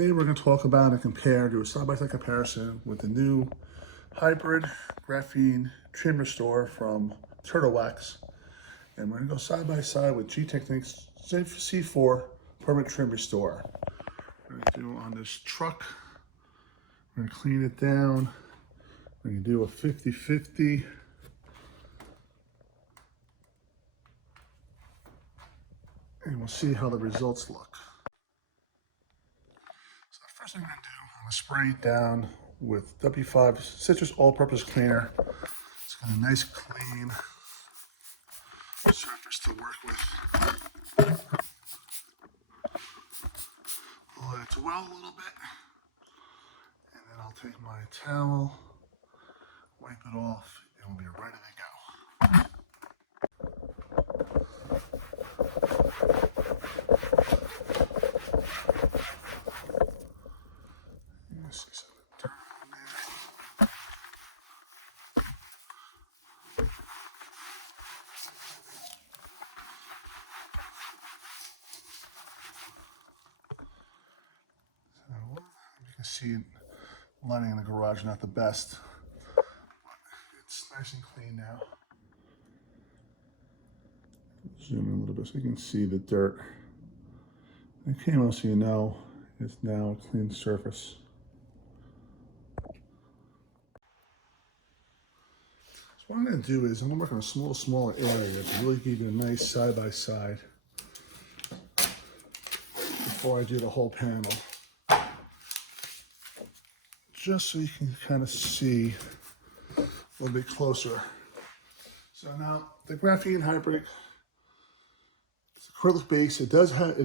Today we're going to talk about and compare, do a side-by-side comparison with the new hybrid graphene trim restore from Turtle Wax. And we're going to go side-by-side with GTECHNIQ C4 Permanent Trim Restore. We're going to do on this truck, we're going to clean it down. We're going to do a 50-50. And we'll see how the results look. So the first thing I'm going to do, I'm going to spray it down with W5 Citrus All-Purpose Cleaner. It's got a nice clean surface to work with. I'll let it dwell a little bit. And then I'll take my towel, wipe it off, and we'll be ready to go. See some dirt on there. So you can see it lighting in the garage, not the best, but it's nice and clean now. Zoom in a little bit so you can see the dirt. It came out so you know it's now a clean surface. What I'm going to do is I'm going to work on a smaller area to really give you a nice side-by-side before I do the whole panel. Just so you can kind of see a little bit closer. So now the graphene hybrid, it's acrylic base. It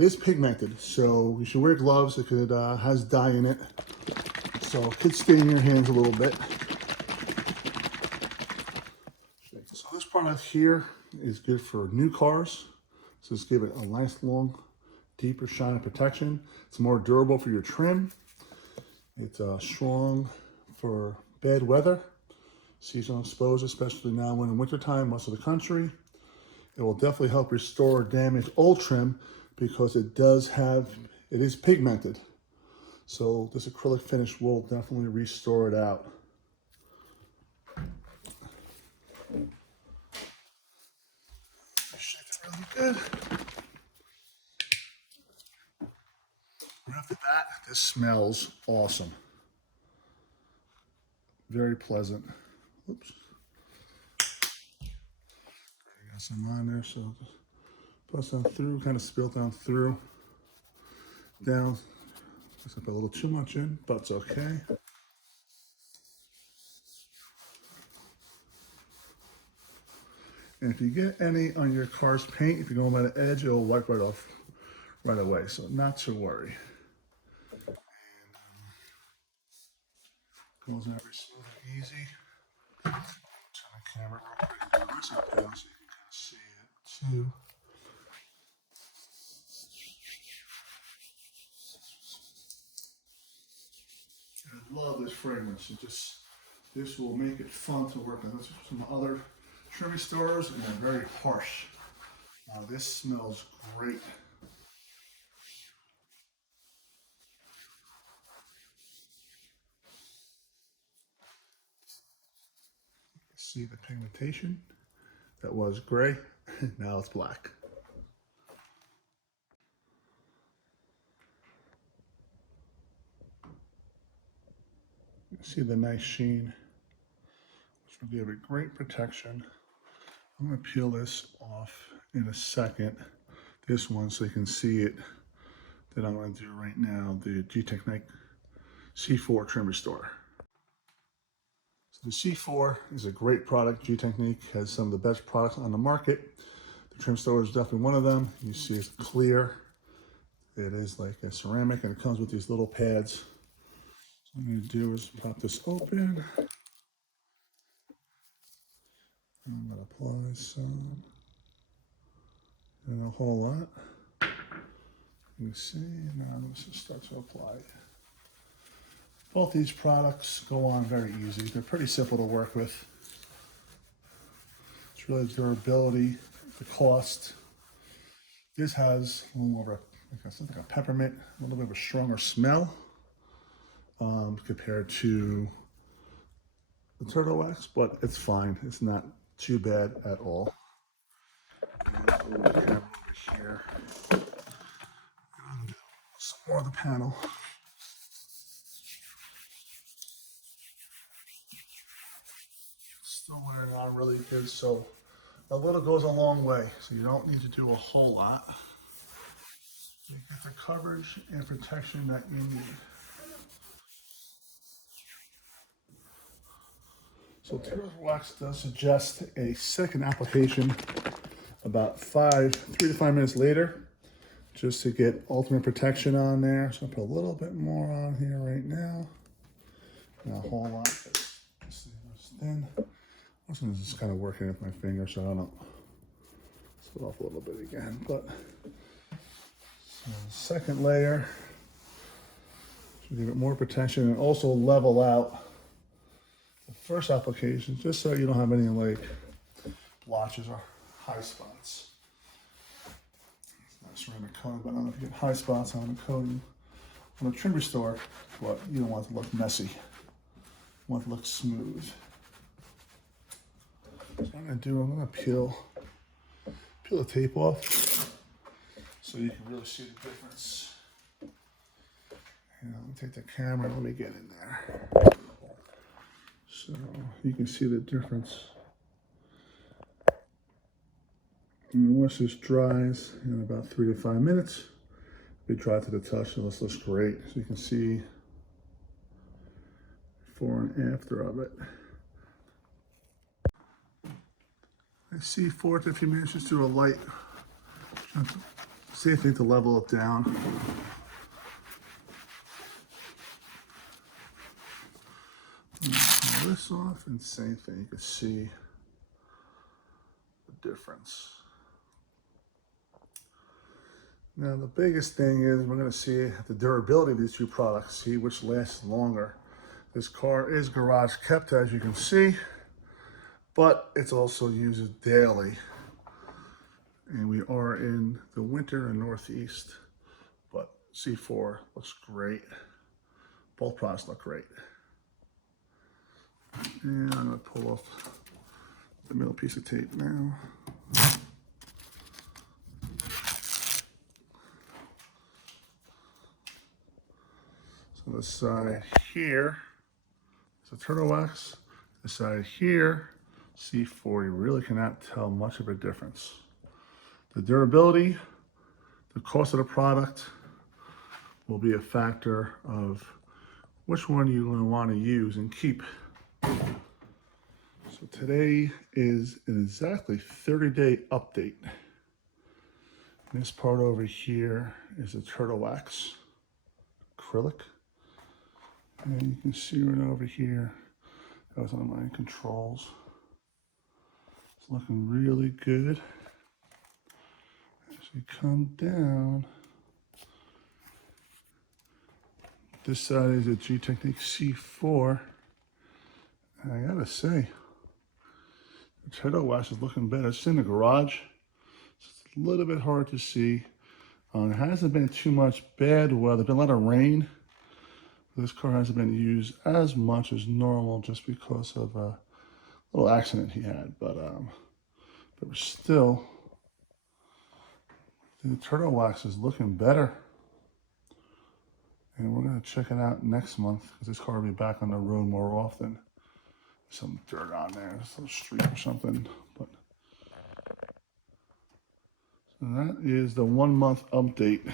is pigmented, so you should wear gloves. It has dye in it, so it could stain your hands a little bit. So this product here is good for new cars. So just give it a nice long, deeper shine of protection. It's more durable for your trim. It's strong for bad weather, seasonal exposure, especially now when in wintertime, most of the country. It will definitely help restore damaged old trim because it is pigmented. So this acrylic finish will definitely restore it out. Shake it really good. Right off the bat, this smells awesome. Very pleasant. Oops. Got some on there, so just press down through, kind of spill down through. Down. I put a little too much in, but it's okay. And if you get any on your car's paint, if you're going by the edge, it'll wipe right off right away, so not to worry. And goes out very smooth and easy. Turn the camera real quick and do this up so you can kind of see it too. I love this fragrance. This will make it fun to work on. This is some other trim restorers, and they're very harsh. Now this smells great. See the pigmentation? That was gray, now it's black. You see the nice sheen, which will give it great protection. I'm going to peel this off in a second, this one, so you can see it, that I'm going to do right now, the GTECHNIQ C4 Trim Restore. So the C4 is a great product. GTECHNIQ has some of the best products on the market. The trim restore is definitely one of them. You see it's clear. It is like a ceramic, and it comes with these little pads. So what I'm going to do is pop this open. I'm going to apply some, and a whole lot. You see, now I'm going to start to apply it. Both these products go on very easy. They're pretty simple to work with. It's really durability, the cost. This has a little more of like a peppermint, a little bit of a stronger smell. compared to the Turtle Wax, but it's fine. It's not too bad at all. And move the camera over here. And some more of the panel. Still wearing on really good, so a little goes a long way. So you don't need to do a whole lot. You get the coverage and protection that you need. So Turtle Wax does suggest a second application about 3 to 5 minutes later, just to get ultimate protection on there. So I'll put a little bit more on here right now. Not a whole lot, but this thing was thin. This one's just kind of working with my finger, so I don't split off a little bit again. But so second layer should give it more protection and also level out the first application, just so you don't have any like blotches or high spots. It's not ceramic coating, but I don't know if you get high spots on a coating on a trim restore, but you don't want it to look messy. You want it to look smooth. So what I'm gonna peel the tape off so you can really see the difference. And let me take the camera, let me get in there. So you can see the difference. And once this dries in about 3 to 5 minutes, it'll be dry to the touch, and this looks great. So you can see before and after of it. I see 4 to 15 minutes, just do a light, same thing to level it down. Pull this off, and same thing, you can see the difference. Now the biggest thing is we're going to see the durability of these two products, see which lasts longer. This car is garage kept, as you can see, but it's also used daily. And we are in the winter in Northeast, but C4 looks great. Both products look great. And I'm going to pull off the middle piece of tape now. So this side here is a Turtle Wax. This side here, C4, you really cannot tell much of a difference. The durability, the cost of the product will be a factor of which one you're going to want to use and keep. So today is an exactly 30-day update. This part over here is a Turtle Wax acrylic. And you can see right over here, that was on my controls. It's looking really good. As we come down, this side is a GTECHNIQ C4. And I gotta say, the Turtle Wax is looking better. It's in the garage, so it's a little bit hard to see. It hasn't been too much bad weather. There's been a lot of rain. This car hasn't been used as much as normal just because of a little accident he had. But still, the Turtle Wax is looking better. And we're going to check it out next month because this car will be back on the road more often. Some dirt on there, some streak or something. But so that is the 1 month update.